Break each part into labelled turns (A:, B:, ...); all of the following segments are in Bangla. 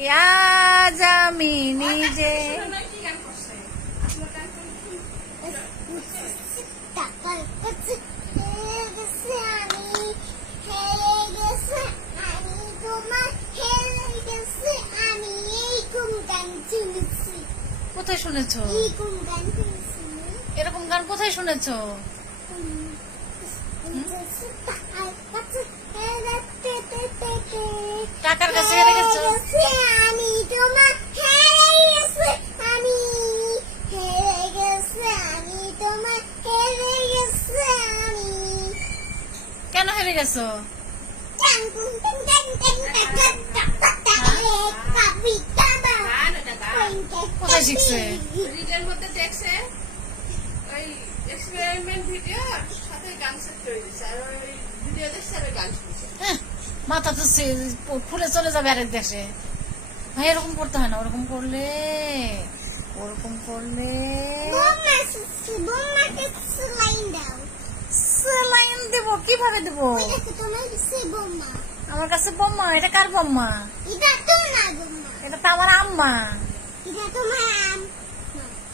A: আজ আমি নিজে কোথায় শুনেছো? এরকম গান কোথায় শুনেছো? টাকার কাছে গেছো?
B: আমি তোমার হেরে গেছে আমি হেরে গেছে আমি তোমার হেরে গেছে আমি
A: কেন হেরে গেছো কোথায় শিখছে?
C: রিডের মধ্যে দেখছে ওই এক্সপেরিমেন্ট ভিডিও সাথে গান সেট করে দিচ্ছে আর ওই ভিডিও দেখছে আর গান শুনছে
A: হ্যাঁ, মাথা তো খুলে চলে যাবে আরেক দেশে। ভাই এরকম করতে হয় না ওরকম করলে ওরকম করলে।
B: বোমা শিখছে বোমাকে লাইন
A: দেব কীভাবে দেব?
B: ওই দেখো তোমার সে বোমা?
A: আমার কাছে বোম্মা এটা কার বোম্মা
B: এটা তো
A: আমার আম্মা।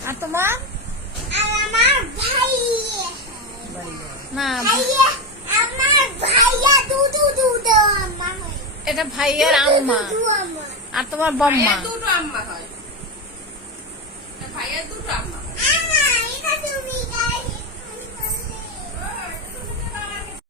A: আর তোমার
B: আর আমার ভাই
A: না
B: ভাইয়া আমার ভাইয়া দুদু দুদু আম্মা হয়
A: এটা ভাইয়ের আম্মা। আর তোমার বম্মা।
C: দুটো আম্মা হয়। ভাইয়ের দুটো আম্মা হয়।